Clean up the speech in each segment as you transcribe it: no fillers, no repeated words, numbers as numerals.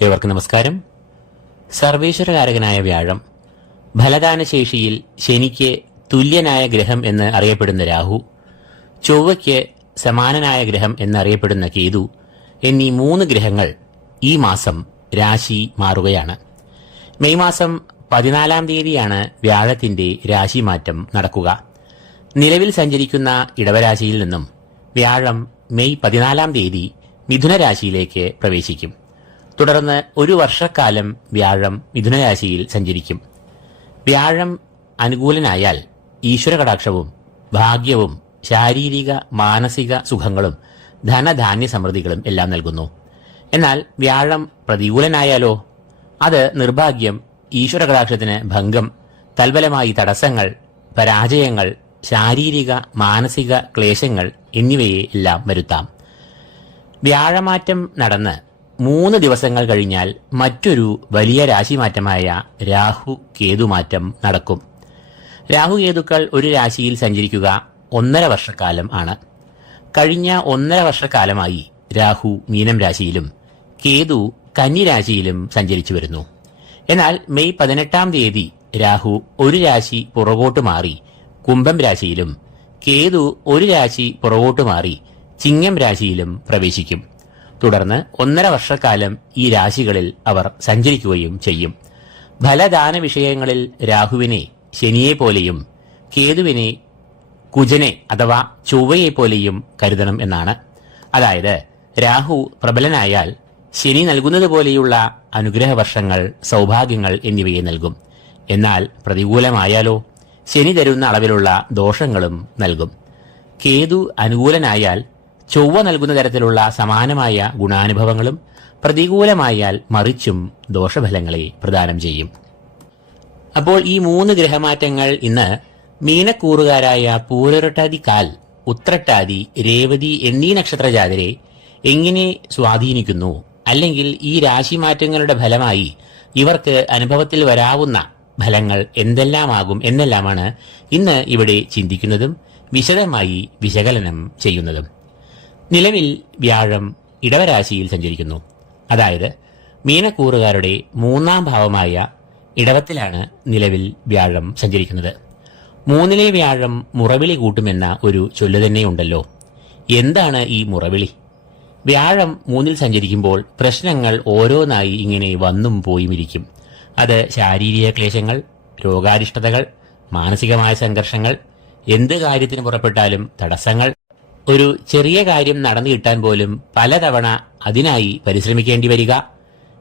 ഏവർക്കും നമസ്കാരം. സർവേശ്വരകാരകനായ വ്യാഴം, ഫലദാനശേഷിയിൽ ശനിക്ക് തുല്യനായ ഗ്രഹം എന്ന് അറിയപ്പെടുന്ന രാഹു, ചൊവ്വയ്ക്ക് സമാനനായ ഗ്രഹം എന്നറിയപ്പെടുന്ന കേതു എന്നീ 3 ഗ്രഹങ്ങൾ ഈ മാസം രാശി മാറുകയാണ്. മെയ് മാസം 14-ാം തീയതിയാണ് വ്യാഴത്തിന്റെ രാശിമാറ്റം നടക്കുക. നിലവിൽ സഞ്ചരിക്കുന്ന ഇടവരാശിയിൽ നിന്നും വ്യാഴം മെയ് 14-ാം തീയതി മിഥുനരാശിയിലേക്ക് പ്രവേശിക്കും. തുടർന്ന് 1 വർഷക്കാലം വ്യാഴം മിഥുനരാശിയിൽ സഞ്ചരിക്കും. വ്യാഴം അനുകൂലനായാൽ ഈശ്വരകടാക്ഷവും ഭാഗ്യവും ശാരീരിക മാനസിക സുഖങ്ങളും ധനധാന്യ സമൃദ്ധികളും എല്ലാം നൽകുന്നു. എന്നാൽ വ്യാഴം പ്രതികൂലനായാലോ? അത് നിർഭാഗ്യം, ഈശ്വരകടാക്ഷത്തിന് ഭംഗം, തൽഫലമായി തടസ്സങ്ങൾ, പരാജയങ്ങൾ, ശാരീരിക മാനസിക ക്ലേശങ്ങൾ എന്നിവയെ എല്ലാം വരുത്താം. വ്യാഴമാറ്റം നടന്ന് 3 ദിവസങ്ങൾ കഴിഞ്ഞാൽ മറ്റൊരു വലിയ രാശിമാറ്റമായ രാഹു കേതുമാറ്റം നടക്കും. രാഹു കേതുക്കൾ ഒരു രാശിയിൽ സഞ്ചരിക്കുക 1.5 വർഷക്കാലം ആണ്. കഴിഞ്ഞ 1.5 വർഷക്കാലമായി രാഹു മീനം രാശിയിലും കേതു കന്നി രാശിയിലും സഞ്ചരിച്ചു വരുന്നു. എന്നാൽ മെയ് 18-ാം തീയതി രാഹു ഒരു രാശി പുറകോട്ട് മാറി കുംഭം രാശിയിലും കേതു ഒരു രാശി പുറകോട്ട് മാറി ചിങ്ങം രാശിയിലും പ്രവേശിക്കും. തുടർന്ന് 1.5 വർഷക്കാലം ഈ രാശികളിൽ അവർ സഞ്ചരിക്കുകയും ചെയ്യും. ഫലദാന വിഷയങ്ങളിൽ രാഹുവിനെ ശനിയെപ്പോലെയും കേതുവിനെ കുജനെ അഥവാ ചൊവ്വയെപ്പോലെയും കരുതണം എന്നാണ്. അതായത് രാഹു പ്രബലനായാൽ ശനി നൽകുന്നത് പോലെയുള്ള അനുഗ്രഹവർഷങ്ങൾ, സൗഭാഗ്യങ്ങൾ എന്നിവയെ നൽകും. എന്നാൽ പ്രതികൂലമായാലോ? ശനി തരുന്ന അളവിലുള്ള ദോഷങ്ങളും നൽകും. കേതു അനുകൂലനായാൽ ചൊവ്വ നൽകുന്ന തരത്തിലുള്ള സമാനമായ ഗുണാനുഭവങ്ങളും, പ്രതികൂലമായാൽ മറിച്ചും ദോഷഫലങ്ങളെ പ്രദാനം ചെയ്യും. അപ്പോൾ ഈ 3 ഗ്രഹമാറ്റങ്ങൾ ഇന്ന് മീനക്കൂറുകാരായ പൂരൊരട്ടാതി, കാൽ, ഉത്രട്ടാതി, രേവതി എന്നീ നക്ഷത്രജാതരെ എങ്ങനെ സ്വാധീനിക്കുന്നു, അല്ലെങ്കിൽ ഈ രാശിമാറ്റങ്ങളുടെ ഫലമായി ഇവർക്ക് അനുഭവത്തിൽ വരാവുന്ന ഫലങ്ങൾ എന്തെല്ലാമാകും എന്നെല്ലാമാണ് ഇന്ന് ഇവിടെ ചിന്തിക്കുന്നതും വിശദമായി വിശകലനം ചെയ്യുന്നതും. നിലവിൽ വ്യാഴം ഇടവരാശിയിൽ സഞ്ചരിക്കുന്നു. അതായത് മീനക്കൂറുകാരുടെ 3-ാം ഭാവമായ ഇടവത്തിലാണ് നിലവിൽ വ്യാഴം സഞ്ചരിക്കുന്നത്. 3-ലെ വ്യാഴം മുറവിളി കൂട്ടുമെന്ന ഒരു ചൊല്ലു തന്നെയുണ്ടല്ലോ. എന്താണ് ഈ മുറവിളി? വ്യാഴം 3-ൽ സഞ്ചരിക്കുമ്പോൾ പ്രശ്നങ്ങൾ ഓരോന്നായി ഇങ്ങനെ വന്നും പോയുമിരിക്കും. അത് ശാരീരിക ക്ലേശങ്ങൾ, രോഗാരിഷ്ടതകൾ, മാനസികമായ സംഘർഷങ്ങൾ, എന്ത് കാര്യത്തിന് പുറപ്പെട്ടാലും തടസ്സങ്ങൾ, ഒരു ചെറിയ കാര്യം നടന്നു കിട്ടാൻ പോലും പലതവണ അതിനായി പരിശ്രമിക്കേണ്ടി വരിക,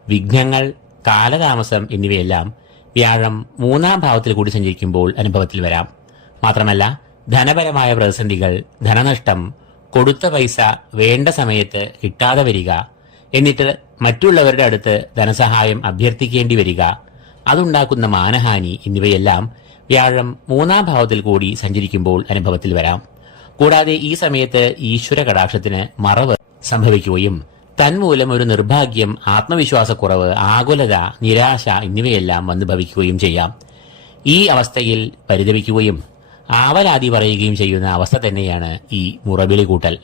വിഘ്നങ്ങൾ, കാലതാമസം എന്നിവയെല്ലാം വ്യാഴം 3-ാം ഭാവത്തിൽ കൂടി സഞ്ചരിക്കുമ്പോൾ അനുഭവത്തിൽ വരാം. മാത്രമല്ല ധനപരമായ പ്രതിസന്ധികൾ, ധനനഷ്ടം, കൊടുത്ത പൈസ വേണ്ട സമയത്ത് കിട്ടാതെ വരിക, എന്നിട്ട് മറ്റുള്ളവരുടെ അടുത്ത് ധനസഹായം അഭ്യർത്ഥിക്കേണ്ടി വരിക, അതുണ്ടാക്കുന്ന മാനഹാനി എന്നിവയെല്ലാം വ്യാഴം 3-ാം ഭാവത്തിൽ കൂടി സഞ്ചരിക്കുമ്പോൾ അനുഭവത്തിൽ വരാം. കൂടാതെ ഈ സമയത്ത് ഈശ്വര കടാക്ഷത്തിന് മറവ് സംഭവിക്കുകയും തന്മൂലം ഒരു നിർഭാഗ്യം, ആത്മവിശ്വാസക്കുറവ്, ആകുലത, നിരാശ എന്നിവയെല്ലാം വന്നു ഭവിക്കുകയും ചെയ്യാം. ഈ അവസ്ഥയിൽ പരിതപിക്കുകയും ആവലാതി പറയുകയും ചെയ്യുന്ന അവസ്ഥ തന്നെയാണ് ഈ മുറവിളി കൂട്ടൽ.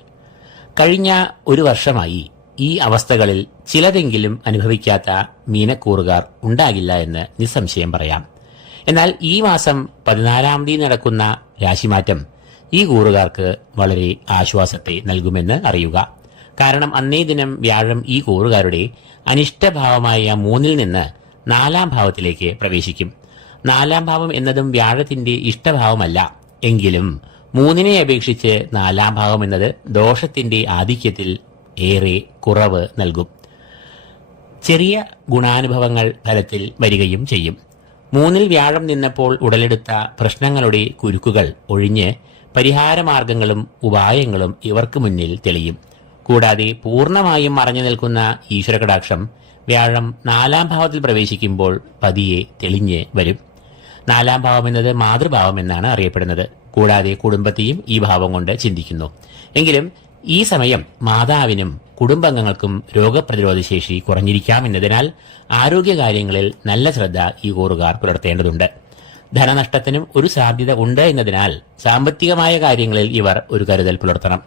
കഴിഞ്ഞ 1 വർഷമായി ഈ അവസ്ഥകളിൽ ചിലതെങ്കിലും അനുഭവിക്കാത്ത മീനക്കൂറുകാർ ഉണ്ടാകില്ല എന്ന് നിസ്സംശയം പറയാം. എന്നാൽ ഈ മാസം 14-ാം തീയതി നടക്കുന്ന രാശിമാറ്റം ഈ കൂറുകാർക്ക് വളരെ ആശ്വാസത്തെ നൽകുമെന്ന് അറിയുക. കാരണം അന്നേ ദിനം വ്യാഴം ഈ കൂറുകാരുടെ അനിഷ്ടഭാവമായ 3-ൽ നിന്ന് 4-ാം ഭാവത്തിലേക്ക് പ്രവേശിക്കും. 4-ാം ഭാവം എന്നതും വ്യാഴത്തിന്റെ ഇഷ്ടഭാവമല്ല. എങ്കിലും 3-നെ അപേക്ഷിച്ച് 4-ാം ഭാവം എന്നത് ദോഷത്തിന്റെ ആധിക്യത്തിൽ ഏറെ കുറവ് നൽകും. ചെറിയ ഗുണാനുഭവങ്ങൾ ഫലത്തിൽ വരികയും ചെയ്യും. 3-ൽ വ്യാഴം നിന്നപ്പോൾ ഉടലെടുത്ത പ്രശ്നങ്ങളുടെ കുരുക്കുകൾ ഒഴിഞ്ഞ് പരിഹാരമാർഗങ്ങളും ഉപായങ്ങളും ഇവർക്ക് മുന്നിൽ തെളിയും. കൂടാതെ പൂർണ്ണമായും മറഞ്ഞു നിൽക്കുന്ന ഈശ്വരകടാക്ഷം വ്യാഴം 4-ാം ഭാവത്തിൽ പ്രവേശിക്കുമ്പോൾ പതിയെ തെളിഞ്ഞ് വരും. 4-ാം ഭാവം എന്നത് മാതൃഭാവം എന്നാണ് അറിയപ്പെടുന്നത്. കൂടാതെ കുടുംബത്തെയും ഈ ഭാവം കൊണ്ട് ചിന്തിക്കുന്നു. എങ്കിലും ഈ സമയം മാതാവിനും കുടുംബാംഗങ്ങൾക്കും രോഗപ്രതിരോധ ശേഷി കുറഞ്ഞിരിക്കാം എന്നതിനാൽ ആരോഗ്യകാര്യങ്ങളിൽ നല്ല ശ്രദ്ധ ഈ കൂറുകാർ പുലർത്തേണ്ടതുണ്ട്. ധനനഷ്ടത്തിനും ഒരു സാധ്യത ഉണ്ട് എന്നതിനാൽ സാമ്പത്തികമായ കാര്യങ്ങളിൽ ഇവർ ഒരു കരുതൽ പുലർത്തണം.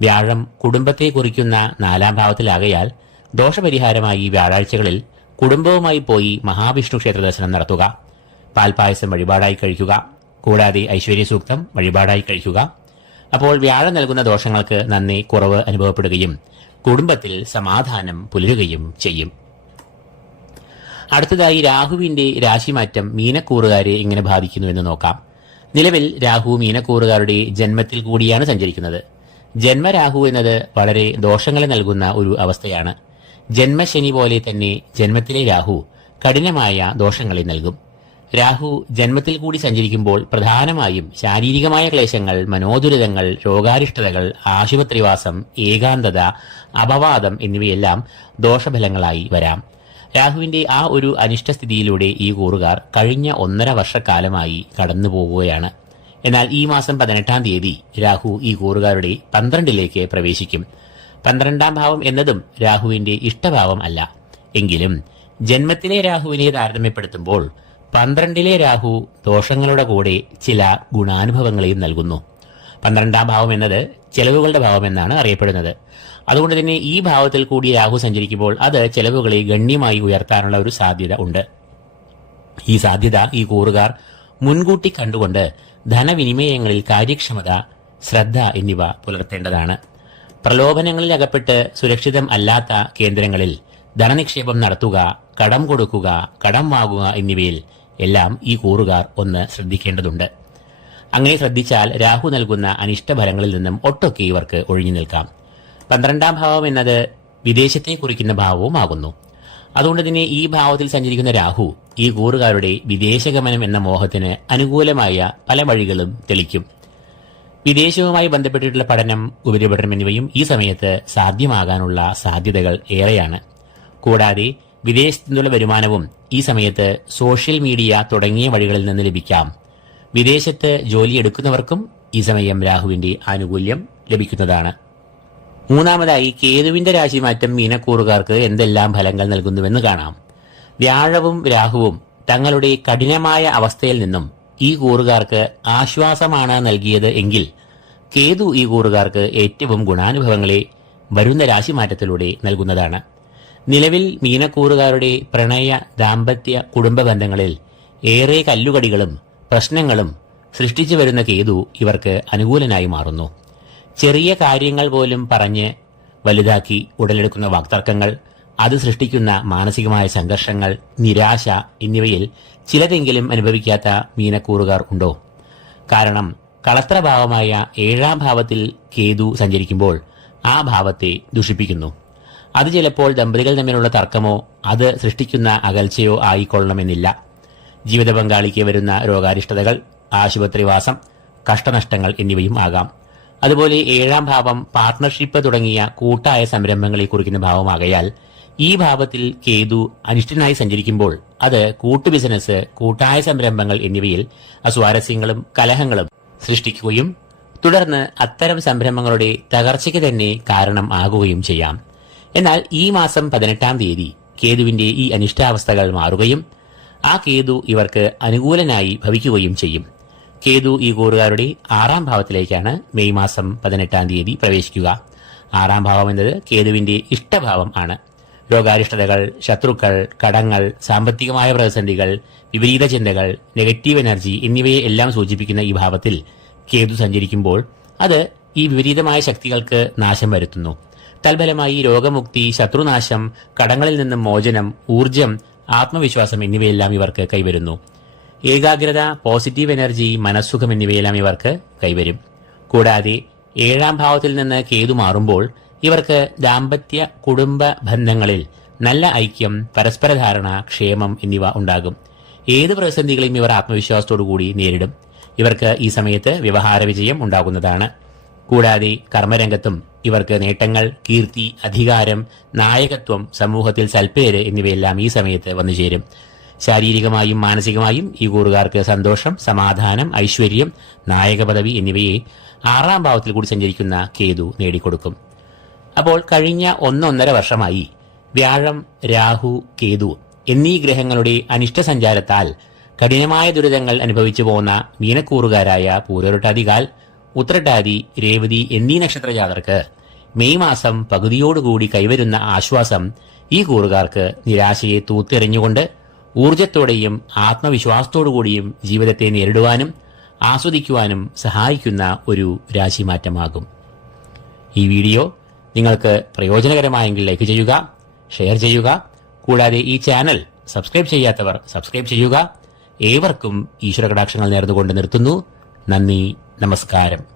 വ്യാഴം കുടുംബത്തെ കുറിക്കുന്ന 4-ാം ഭാവത്തിലാകയാൽ ദോഷപരിഹാരമായി വ്യാഴാഴ്ചകളിൽ കുടുംബവുമായി പോയി മഹാവിഷ്ണു ക്ഷേത്ര ദർശനം നടത്തുക. പാൽപായസം വഴിപാടായി കഴിക്കുക. കൂടാതെ ഐശ്വര്യ സൂക്തം വഴിപാടായി കഴിക്കുക. അപ്പോൾ വ്യാഴം നൽകുന്ന ദോഷങ്ങൾക്ക് നന്നേ കുറവ് അനുഭവപ്പെടുകയും കുടുംബത്തിൽ സമാധാനം പുലരുകയും ചെയ്യും. അടുത്തതായി രാഹുവിന്റെ രാശിമാറ്റം മീനക്കൂറുകാരെ എങ്ങനെ ബാധിക്കുന്നു എന്ന് നോക്കാം. നിലവിൽ രാഹു മീനക്കൂറുകാരുടെ ജന്മത്തിൽ കൂടിയാണ് സഞ്ചരിക്കുന്നത്. ജന്മരാഹു എന്നത് വളരെ ദോഷങ്ങളെ നൽകുന്ന ഒരു അവസ്ഥയാണ്. ജന്മശനി പോലെ തന്നെ ജന്മത്തിലെ രാഹു കഠിനമായ ദോഷങ്ങളെ നൽകും. രാഹു ജന്മത്തിൽ കൂടി സഞ്ചരിക്കുമ്പോൾ പ്രധാനമായും ശാരീരികമായ ക്ലേശങ്ങൾ, മനോദുരിതങ്ങൾ, രോഗാരിഷ്ടതകൾ, ആശുപത്രിവാസം, ഏകാന്തത, അപവാദം എന്നിവയെല്ലാം ദോഷഫലങ്ങളായി വരാം. രാഹുവിന്റെ ആ ഒരു അനിഷ്ടസ്ഥിതിയിലൂടെ ഈ കൂറുകാർ കഴിഞ്ഞ 1.5 വർഷക്കാലമായി കടന്നു പോകുകയാണ്. എന്നാൽ ഈ മാസം 18-ാം തീയതി രാഹു ഈ കൂറുകാരുടെ 12ലേക്ക് പ്രവേശിക്കും. 12-ാം ഭാവം എന്നതും രാഹുവിന്റെ ഇഷ്ടഭാവം അല്ല. എങ്കിലും ജന്മത്തിലെ രാഹുവിനെ താരതമ്യപ്പെടുത്തുമ്പോൾ 12ലെ രാഹു ദോഷങ്ങളുടെ കൂടെ ചില ഗുണാനുഭവങ്ങളെയും നൽകുന്നു. 12-ാം ഭാവം എന്നത് ചെലവുകളുടെ ഭാവം എന്നാണ് അറിയപ്പെടുന്നത്. അതുകൊണ്ട് തന്നെ ഈ ഭാവത്തിൽ കൂടി രാഹു സഞ്ചരിക്കുമ്പോൾ അത് ചെലവുകളെ ഗണ്യമായി ഉയർത്താനുള്ള ഒരു സാധ്യത ഉണ്ട്. ഈ സാധ്യത ഈ കൂറുകാർ മുൻകൂട്ടി കണ്ടുകൊണ്ട് ധനവിനിമയങ്ങളിൽ കാര്യക്ഷമത, ശ്രദ്ധ എന്നിവ പുലർത്തേണ്ടതാണ്. പ്രലോഭനങ്ങളിൽ അകപ്പെട്ട് സുരക്ഷിതം അല്ലാത്ത കേന്ദ്രങ്ങളിൽ ധനനിക്ഷേപം നടത്തുക, കടം കൊടുക്കുക, കടം വാങ്ങുക എന്നിവയിൽ എല്ലാം ഈ കൂറുകാർ ഒന്ന് ശ്രദ്ധിക്കേണ്ടതുണ്ട്. അങ്ങനെ ശ്രദ്ധിച്ചാൽ രാഹു നൽകുന്ന അനിഷ്ടഫലങ്ങളിൽ നിന്നും ഒട്ടൊക്കെ ഇവർക്ക് ഒഴിഞ്ഞു നിൽക്കാം. 12-ാം ഭാവം എന്നത് വിദേശത്തെ കുറിക്കുന്ന ഭാവവുമാകുന്നു. അതുകൊണ്ട് തന്നെ ഈ ഭാവത്തിൽ സഞ്ചരിക്കുന്ന രാഹു ഈ കൂറുകാരുടെ വിദേശഗമനം എന്ന മോഹത്തിന് അനുകൂലമായ പല വഴികളും തെളിക്കും. വിദേശവുമായി ബന്ധപ്പെട്ടിട്ടുള്ള പഠനം, ഉപരിപഠനം എന്നിവയും ഈ സമയത്ത് സാധ്യമാകാനുള്ള സാധ്യതകൾ ഏറെയാണ്. കൂടാതെ വിദേശത്തു നിന്നുള്ള വരുമാനവും ഈ സമയത്ത് സോഷ്യൽ മീഡിയ തുടങ്ങിയ വഴികളിൽ നിന്ന് ലഭിക്കാം. വിദേശത്ത് ജോലിയെടുക്കുന്നവർക്കും ഈ സമയം രാഹുവിന്റെ ആനുകൂല്യം ലഭിക്കുന്നതാണ്. മൂന്നാമതായി കേതുവിന്റെ രാശിമാറ്റം മീനക്കൂറുകാർക്ക് എന്തെല്ലാം ഫലങ്ങൾ നൽകുന്നുവെന്ന് കാണാം. വ്യാഴവും രാഹുവും തങ്ങളുടെ കഠിനമായ അവസ്ഥയിൽ നിന്നും ഈ കൂറുകാർക്ക് ആശ്വാസമാണ് നൽകിയത് എങ്കിൽ കേതു ഈ കൂറുകാർക്ക് ഏറ്റവും ഗുണാനുഭവങ്ങളെ വരുന്ന രാശിമാറ്റത്തിലൂടെ നൽകുന്നതാണ്. നിലവിൽ മീനക്കൂറുകാരുടെ പ്രണയ, ദാമ്പത്യ, കുടുംബ ബന്ധങ്ങളിൽ ഏറെ കല്ലുകടികളും പ്രശ്നങ്ങളും സൃഷ്ടിച്ചു വരുന്ന കേതു ഇവർക്ക് അനുകൂലനായി മാറുന്നു. ചെറിയ കാര്യങ്ങൾ പോലും പറഞ്ഞ് വലുതാക്കി ഉടലെടുക്കുന്ന വാക്തർക്കങ്ങൾ, അത് സൃഷ്ടിക്കുന്ന മാനസികമായ സംഘർഷങ്ങൾ, നിരാശ എന്നിവയിൽ ചിലതെങ്കിലും അനുഭവിക്കാത്ത മീനക്കൂറുകാർ ഉണ്ടോ? കാരണം കളത്രഭാവമായ 7-ാം ഭാവത്തിൽ കേതു സഞ്ചരിക്കുമ്പോൾ ആ ഭാവത്തെ ദുഷിപ്പിക്കുന്നു. അത് ചിലപ്പോൾ ദമ്പതികൾ തമ്മിലുള്ള തർക്കമോ അത് സൃഷ്ടിക്കുന്ന അകൽച്ചയോ ആയിക്കൊള്ളണമെന്നില്ല. ജീവിത പങ്കാളിക്ക് വരുന്ന രോഗാരിഷ്ടതകൾ, ആശുപത്രിവാസം, കഷ്ടനഷ്ടങ്ങൾ എന്നിവയും ആകാം. അതുപോലെ 7-ാം ഭാവം പാർട്ണർഷിപ്പ് തുടങ്ങിയ കൂട്ടായ സംരംഭങ്ങളെ കുറിക്കുന്ന ഭാവമാകയാൽ ഈ ഭാവത്തിൽ കേതു അനിഷ്ടനായി സഞ്ചരിക്കുമ്പോൾ അത് കൂട്ടു ബിസിനസ്, കൂട്ടായ സംരംഭങ്ങൾ എന്നിവയിൽ അസ്വാരസ്യങ്ങളും കലഹങ്ങളും സൃഷ്ടിക്കുകയും തുടർന്ന് അത്തരം സംരംഭങ്ങളുടെ തകർച്ചയ്ക്ക് തന്നെ കാരണം ആകുകയും ചെയ്യാം. എന്നാൽ ഈ മാസം 18-ാം തീയതി കേതുവിന്റെ ഈ അനിഷ്ടാവസ്ഥകൾ മാറുകയും ആ കേതു ഇവർക്ക് അനുകൂലനായി ഭവിക്കുകയും ചെയ്യും. കേതു ഈ കൂറുകാരുടെ 6-ാം ഭാവത്തിലേക്കാണ് മെയ് മാസം 18-ാം തീയതി പ്രവേശിക്കുക. 6-ാം ഭാവം എന്നത് കേതുവിന്റെ ഇഷ്ടഭാവം ആണ്. രോഗാരിഷ്ടതകൾ, ശത്രുക്കൾ, കടങ്ങൾ, സാമ്പത്തികമായ പ്രതിസന്ധികൾ, വിപരീത ചിന്തകൾ, നെഗറ്റീവ് എനർജി എന്നിവയെ എല്ലാം സൂചിപ്പിക്കുന്ന ഈ ഭാവത്തിൽ കേതു സഞ്ചരിക്കുമ്പോൾ അത് ഈ വിപരീതമായ ശക്തികൾക്ക് നാശം വരുത്തുന്നു. തൽഫലമായി രോഗമുക്തി, ശത്രുനാശം, കടങ്ങളിൽ നിന്നും മോചനം, ഊർജം, ആത്മവിശ്വാസം എന്നിവയെല്ലാം ഇവർക്ക് കൈവരുന്നു. ഏകാഗ്രത, പോസിറ്റീവ് എനർജി, മനസ്സുഖം എന്നിവയെല്ലാം ഇവർക്ക് കൈവരും. കൂടാതെ 7-ാം ഭാവത്തിൽ നിന്ന് കേതു മാറുമ്പോൾ ഇവർക്ക് ദാമ്പത്യ, കുടുംബ ബന്ധങ്ങളിൽ നല്ല ഐക്യം, പരസ്പര ധാരണ, ക്ഷേമം എന്നിവ ഉണ്ടാകും. ഏത് പ്രതിസന്ധികളെയും ഇവർ ആത്മവിശ്വാസത്തോടുകൂടി നേരിടും. ഇവർക്ക് ഈ സമയത്ത് വ്യവഹാര വിജയം ഉണ്ടാകുന്നതാണ്. കൂടാതെ കർമ്മരംഗത്തും ഇവർക്ക് നേട്ടങ്ങൾ, കീർത്തി, അധികാരം, നായകത്വം, സമൂഹത്തിൽ സൽപ്പേര് എന്നിവയെല്ലാം ഈ സമയത്ത് വന്നുചേരും. ശാരീരികമായും മാനസികമായും ഈ കൂറുകാർക്ക് സന്തോഷം, സമാധാനം, ഐശ്വര്യം, നായക പദവി എന്നിവയെ 6-ാം ഭാവത്തിൽ കൂടി സഞ്ചരിക്കുന്ന കേതു നേടിക്കൊടുക്കും. അപ്പോൾ കഴിഞ്ഞ 1.5 വർഷമായി വ്യാഴം, രാഹു, കേതു എന്നീ ഗ്രഹങ്ങളുടെ അനിഷ്ട സഞ്ചാരത്താൽ കഠിനമായ ദുരിതങ്ങൾ അനുഭവിച്ചു പോകുന്ന മീനക്കൂറുകാരായ പൂരോരുട്ടാതികാൽ, ഉത്രട്ടാതി, രേവതി എന്നീ നക്ഷത്രജാതർക്ക് മെയ് മാസം പകുതിയോടുകൂടി കൈവരുന്ന ആശ്വാസം ഈ കൂറുകാർക്ക് നിരാശയെ തൂത്തെറിഞ്ഞുകൊണ്ട് ഊർജത്തോടെയും ആത്മവിശ്വാസത്തോടുകൂടിയും ജീവിതത്തെ നേരിടുവാനും ആസ്വദിക്കുവാനും സഹായിക്കുന്ന ഒരു രാശിമാറ്റമാകും. ഈ വീഡിയോ നിങ്ങൾക്ക് പ്രയോജനകരമായെങ്കിൽ ലൈക്ക് ചെയ്യുക, ഷെയർ ചെയ്യുക. കൂടാതെ ഈ ചാനൽ സബ്സ്ക്രൈബ് ചെയ്യാത്തവർ സബ്സ്ക്രൈബ് ചെയ്യുക. ഏവർക്കും ഈശ്വര കടാക്ഷങ്ങൾ നേർന്നുകൊണ്ട് നിർത്തുന്നു. നന്ദി, നമസ്കാരം.